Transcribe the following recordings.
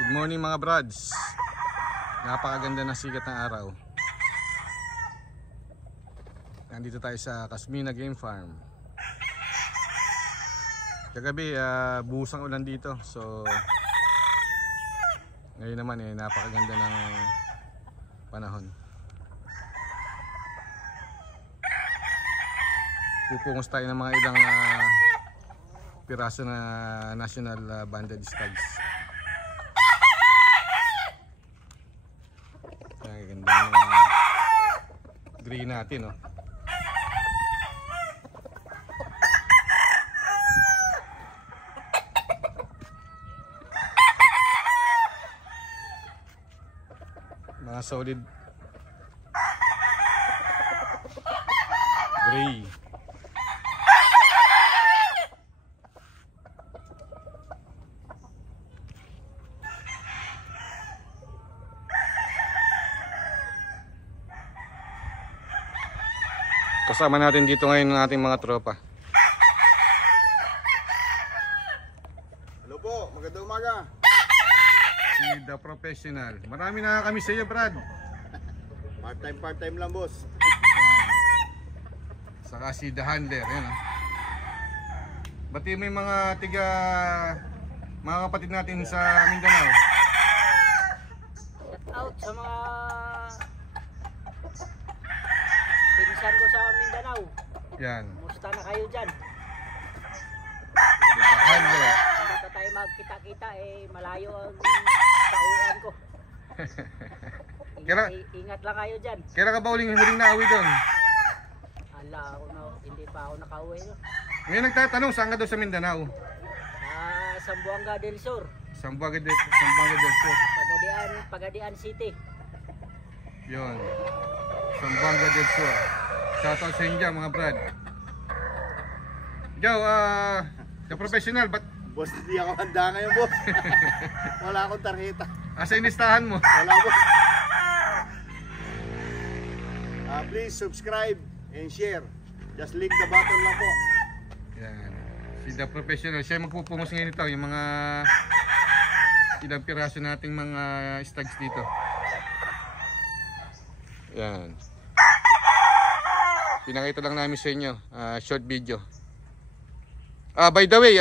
Good morning mga brads. Napakaganda ng sikat ng araw. Nandito tayo sa Casmina Game Farm. Kagabi buhos ang ulan dito. So ngayon naman napakaganda ng panahon. Pupungos tayo ng mga ilang piraso na national banded stags. Ganda ng green natin, oh. Mga solid gray. Kasama natin dito ngayon ng ating mga tropa. Hello po, magandang umaga. Si The Professional. Marami na kami sa iyo, Brad. Part-time lang, boss. Saka si The Handler, yan, oh. Bati may mga mga kapatid natin sa Mindanao. Shout out sa mga pinsan ko sa Mindanao. Yan. Musta na kayo dyan? The Handler. Hindi pa tayo magkita-kita malayo ang pauwian ko. Ingat lang kayo dyan. Kailan ka ba huling nauwi doon? Ala, hindi pa ako nakauwi. No? Ngayon nagtatanong, saan ka daw sa Mindanao? Zamboanga del Sur. Zamboanga del Sur. Pagadian City. Yun. Zamboanga del Sur. Shoutout sa inyo mga brad. Ikaw, The Professional, ba't? Boss, hindi ako handa ngayon, boss. Wala akong tarjeta. Asa inistahan mo? Wala, boss. Please subscribe and share. Just click the button lang po. Yan. Si The Professional, siya magpupungos ngayon ito, yung mga ilang piraso nating mga stags dito. Yan. Pinakita lang namin sa inyo, short video. By the way,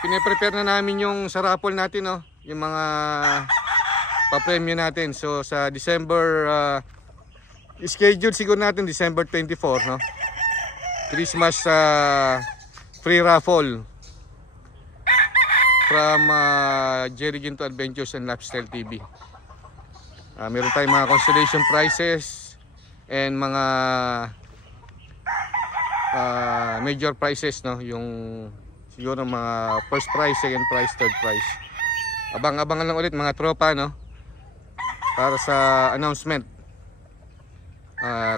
piniprepare na namin yung sa raffle natin, no? Yung mga pa-premyo natin. So sa December, schedule siguro natin December 24, no? Christmas free raffle from Jerry Ginto Adventures and Lifestyle TV. Meron tayong mga consolation prizes and mga major prizes, no? Yung siguro mga first prize, second prize, third prize. Abang-abangan lang ulit mga tropa, no? Para sa announcement.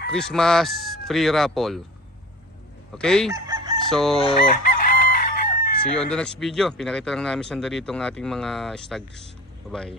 Christmas free raffle. Okay? So see you on the next video. Pinakita lang namin sandali itong ating mga stags. Bye bye.